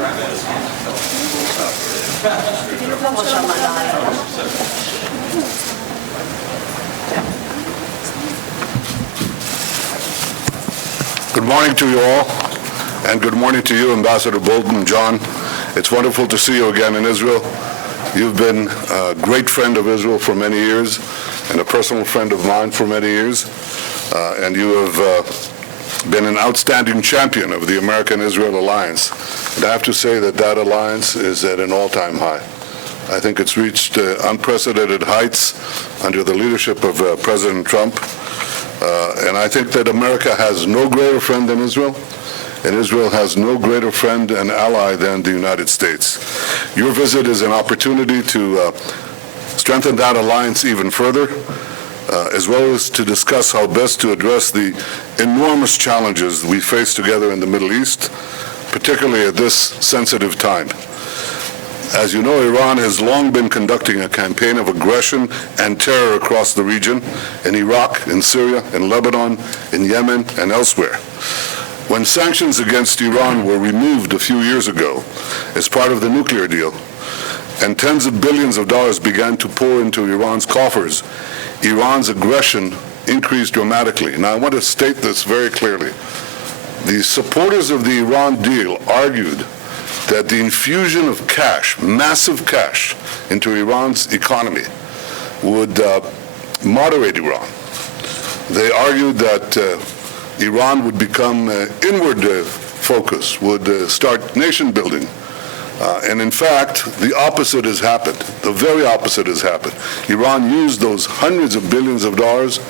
Good morning to you all, and good morning to you, Ambassador Bolton, John. It's wonderful to see you again in Israel. You've been a great friend of Israel for many years, and a personal friend of mine for many years, and you have been an outstanding champion of the American-Israel alliance. And I have to say that that alliance is at an all-time high. I think it's reached unprecedented heights under the leadership of President Trump. And I think that America has no greater friend than Israel, and Israel has no greater friend and ally than the United States. Your visit is an opportunity to strengthen that alliance even further, as well as to discuss how best to address the enormous challenges we face together in the Middle East, particularly at this sensitive time. As you know, Iran has long been conducting a campaign of aggression and terror across the region, in Iraq, in Syria, in Lebanon, in Yemen, and elsewhere. When sanctions against Iran were removed a few years ago as part of the nuclear deal, and tens of billions of dollars began to pour into Iran's coffers, Iran's aggression increased dramatically. Now, I want to state this very clearly. The supporters of the Iran deal argued that the infusion of cash, massive cash, into Iran's economy would moderate Iran. They argued that Iran would become inward focused, would start nation building. And in fact, the opposite has happened. The very opposite has happened. Iran used those hundreds of billions of dollars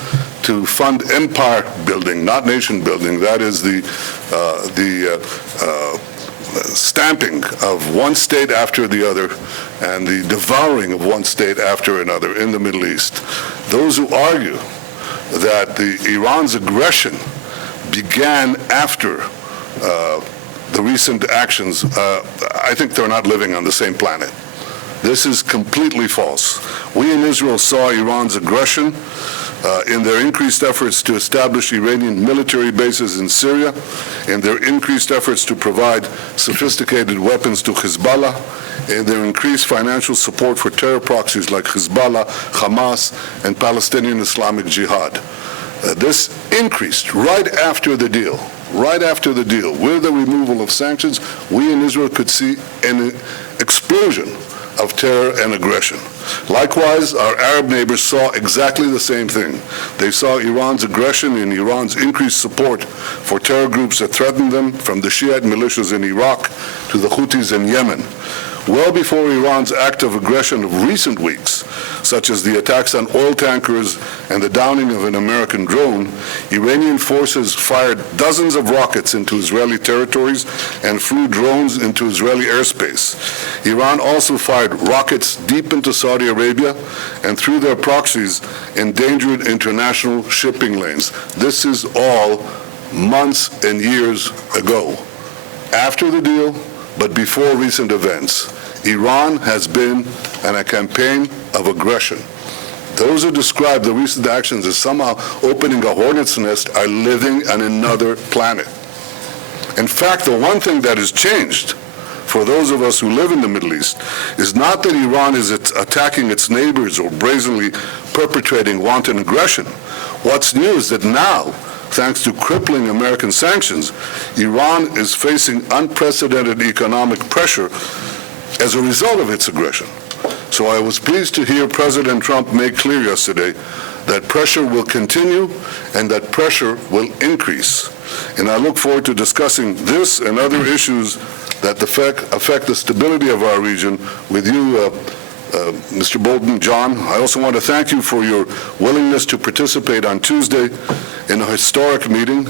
to fund empire building, not nation building. That is the stamping of one state after the other and the devouring of one state after another in the Middle East. Those who argue that Iran's aggression began after the recent actions, I think they're not living on the same planet. This is completely false. We in Israel saw Iran's aggression in their increased efforts to establish Iranian military bases in Syria, in their increased efforts to provide sophisticated weapons to Hezbollah, in their increased financial support for terror proxies like Hezbollah, Hamas, and Palestinian Islamic Jihad. This increased right after the deal. Right after the deal, with the removal of sanctions, we in Israel could see an explosion of terror and aggression. Likewise, our Arab neighbors saw exactly the same thing. They saw Iran's aggression and Iran's increased support for terror groups that threatened them, from the Shiite militias in Iraq to the Houthis in Yemen. Well before Iran's act of aggression of recent weeks, such as the attacks on oil tankers and the downing of an American drone, Iranian forces fired dozens of rockets into Israeli territories and flew drones into Israeli airspace. Iran also fired rockets deep into Saudi Arabia and through their proxies endangered international shipping lanes. This is all months and years ago. After the deal, but before recent events, Iran has been on a campaign of aggression. Those who describe the recent actions as somehow opening a hornet's nest are living on another planet. In fact, the one thing that has changed for those of us who live in the Middle East is not that Iran is attacking its neighbors or brazenly perpetrating wanton aggression. What's new is that now, thanks to crippling American sanctions, Iran is facing unprecedented economic pressure as a result of its aggression. So I was pleased to hear President Trump make clear yesterday that pressure will continue and that pressure will increase. And I look forward to discussing this and other issues that affect the stability of our region with you, Mr. Bolton, John. I also want to thank you for your willingness to participate on Tuesday in a historic meeting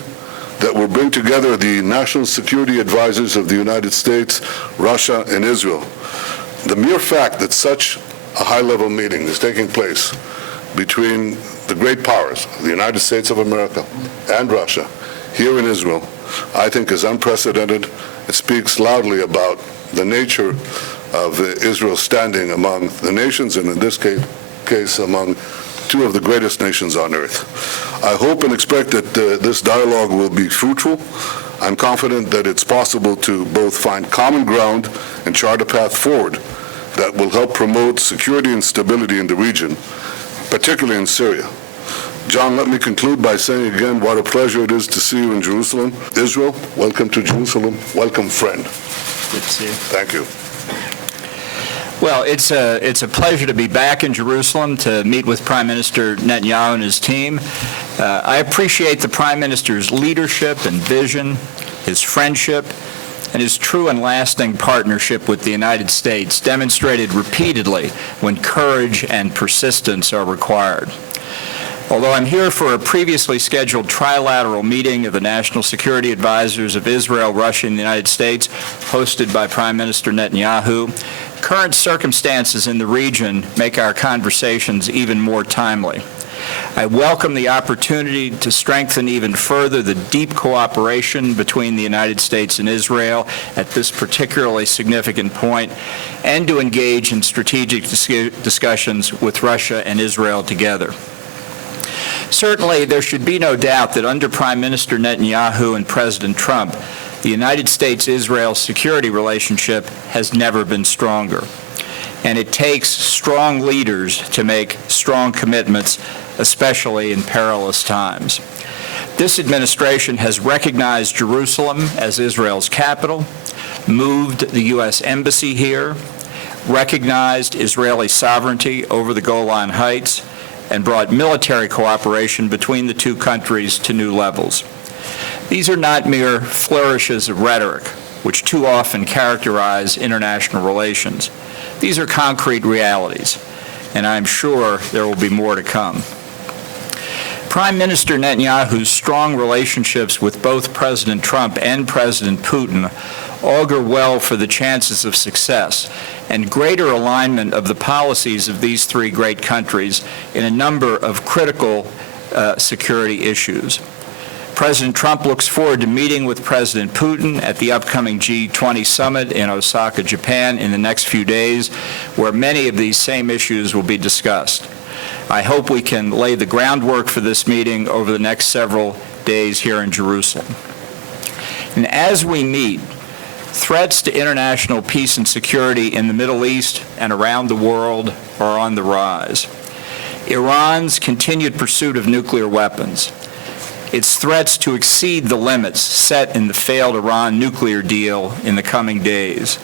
that will bring together the national security advisors of the United States, Russia, and Israel. The mere fact that such a high-level meeting is taking place between the great powers, the United States of America and Russia, here in Israel, I think is unprecedented. It speaks loudly about the nature of Israel's standing among the nations, and in this case among two of the greatest nations on earth. I hope and expect that this dialogue will be fruitful. I'm confident that it's possible to both find common ground and chart a path forward that will help promote security and stability in the region, particularly in Syria. John, let me conclude by saying again what a pleasure it is to see you in Jerusalem. Israel, welcome to Jerusalem. Welcome, friend. Good to see you. Thank you. Well, it's a pleasure to be back in Jerusalem to meet with Prime Minister Netanyahu and his team. I appreciate the Prime Minister's leadership and vision, his friendship, and his true and lasting partnership with the United States, demonstrated repeatedly when courage and persistence are required. Although I'm here for a previously scheduled trilateral meeting of the National Security Advisors of Israel, Russia, and the United States, hosted by Prime Minister Netanyahu, current circumstances in the region make our conversations even more timely. I welcome the opportunity to strengthen even further the deep cooperation between the United States and Israel at this particularly significant point, and to engage in strategic discussions with Russia and Israel together. Certainly, there should be no doubt that under Prime Minister Netanyahu and President Trump, the United States-Israel security relationship has never been stronger. And it takes strong leaders to make strong commitments, especially in perilous times. This administration has recognized Jerusalem as Israel's capital, moved the U.S. Embassy here, recognized Israeli sovereignty over the Golan Heights, and brought military cooperation between the two countries to new levels. These are not mere flourishes of rhetoric, which too often characterize international relations. These are concrete realities, and I'm sure there will be more to come. Prime Minister Netanyahu's strong relationships with both President Trump and President Putin augur well for the chances of success and greater alignment of the policies of these three great countries in a number of critical security issues. President Trump looks forward to meeting with President Putin at the upcoming G20 summit in Osaka, Japan in the next few days, where many of these same issues will be discussed. I hope we can lay the groundwork for this meeting over the next several days here in Jerusalem. And as we meet, threats to international peace and security in the Middle East and around the world are on the rise. Iran's continued pursuit of nuclear weapons, its threats to exceed the limits set in the failed Iran nuclear deal in the coming days,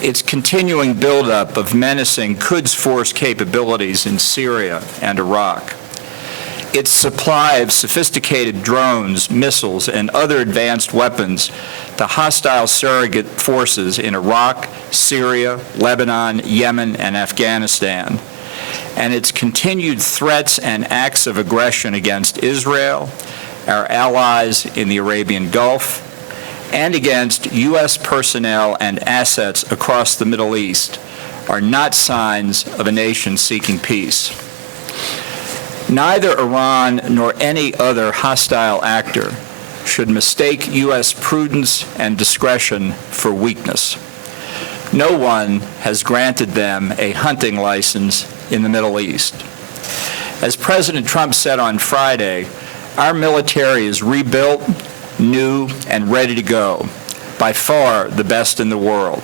its continuing buildup of menacing Quds Force capabilities in Syria and Iraq, its supply of sophisticated drones, missiles, and other advanced weapons to hostile surrogate forces in Iraq, Syria, Lebanon, Yemen, and Afghanistan, and its continued threats and acts of aggression against Israel, our allies in the Arabian Gulf, and against U.S. personnel and assets across the Middle East are not signs of a nation seeking peace. Neither Iran nor any other hostile actor should mistake U.S. prudence and discretion for weakness. No one has granted them a hunting license in the Middle East. As President Trump said on Friday, our military is rebuilt, new, and ready to go, by far the best in the world.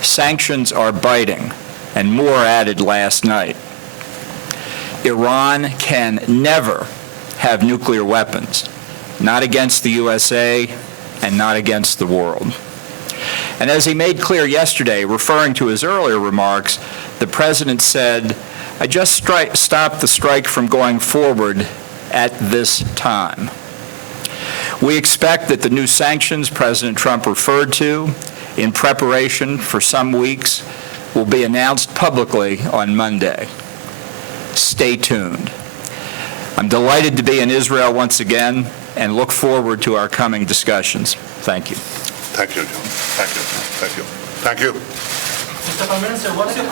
Sanctions are biting, and more added last night. Iran can never have nuclear weapons, not against the USA and not against the world. And as he made clear yesterday, referring to his earlier remarks, the President said, "I just stopped the strike from going forward at this time." We expect that the new sanctions President Trump referred to in preparation for some weeks will be announced publicly on Monday. Stay tuned. I'm delighted to be in Israel once again and look forward to our coming discussions. Thank you. Thank you, John. Thank you. Thank you. Thank you. Mr. Prime Minister, what is your